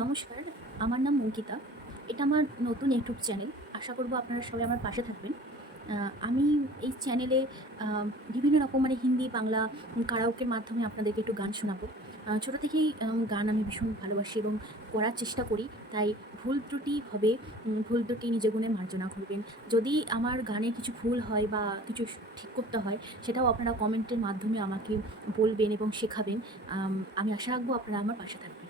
নমস্কার, আমার নাম অঙ্কিতা। এটা আমার নতুন ইউটিউব চ্যানেল। আশা করব আপনারা সবাই আমার পাশে থাকবেন। আমি এই চ্যানেলে আ বিভিন্ন রকম হিন্দি, বাংলা কারাওকের মাধ্যমে আপনাদেরকে একটু গান শোনাবো। ছোটো থেকেই গান আমি ভীষণ ভালোবাসি এবং করার চেষ্টা করি। তাই ভুল ত্রুটি হবে, ভুল ত্রুটি নিজ গুণে মার্জনা করবেন। যদি আমার গানের কিছু ভুল হয় বা কিছু ঠিক করতে হয়, সেটাও আপনারা কমেন্টের মাধ্যমে আমাকে বলবেন এবং শেখাবেন। আমি আশা রাখবো আপনারা আমার পাশে থাকবেন।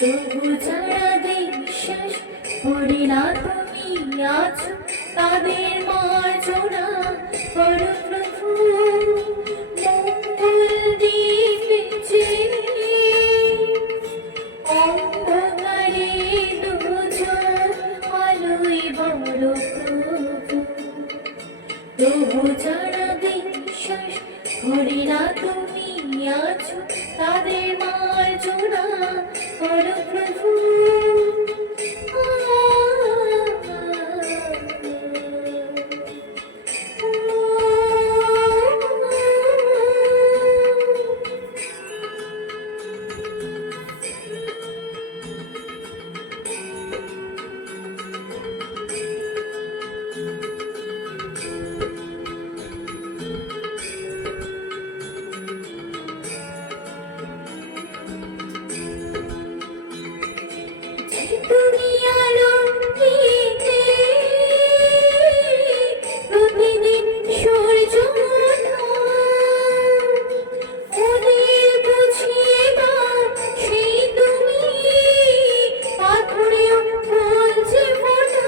তবু যারা বিশ্বাস করি না তুমি আছো, তাদের মার্জনা করো প্রভু। মঙ্গল দীপেছে অন্ধকারে দুজন, আলোয় বলো প্রভু। তবু যারা বিশ্বাস করি না তুমি আছো, তাদের মার্জনা করো প্রভু। তুমি আলোকিতে প্রতিদিন সূর্য ওঠা, ওদের বুঝিয়ে দাও সেই তুমি পাথরেও ফলছে ফোটা।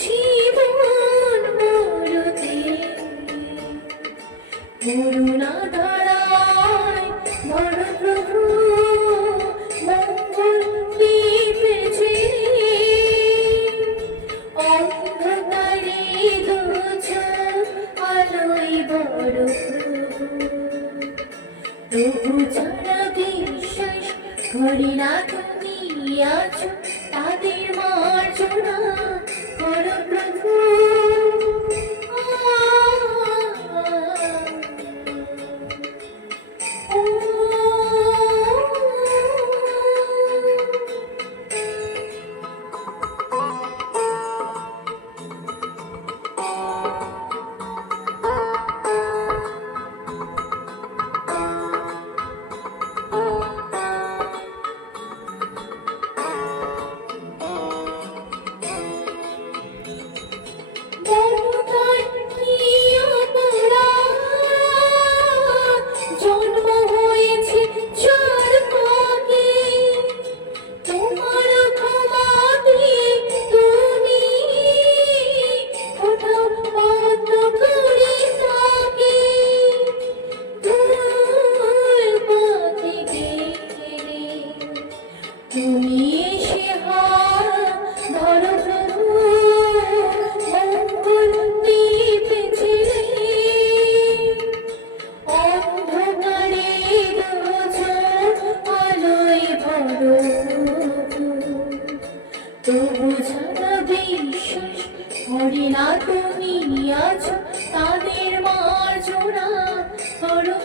জীবন মরতে করুণা ধারায় বড় প্রভু। মঙ্গল দীপেছে অন্ধকারে দুজন, আলোয় বড় প্রভু। তবু যারা বিশ্বাস করি না তুমি আছো, তাদের মার্জনা করো প্রভু। জন্ম হয়েছে চার পাকে, তোমার ক্ষমাতে তুমি ওঠাও বন্ধ করে তাকে। ভুল পথে গেলে তুমি এসে হাত ধরো প্রভু। মঙ্গল দীপেছিলে অন্ধকারে দুজন, আলোয় ভরো প্রভু। তবু যারা বিশ্বাস করি না তুমি আছো, তাদের মার্জনা করো।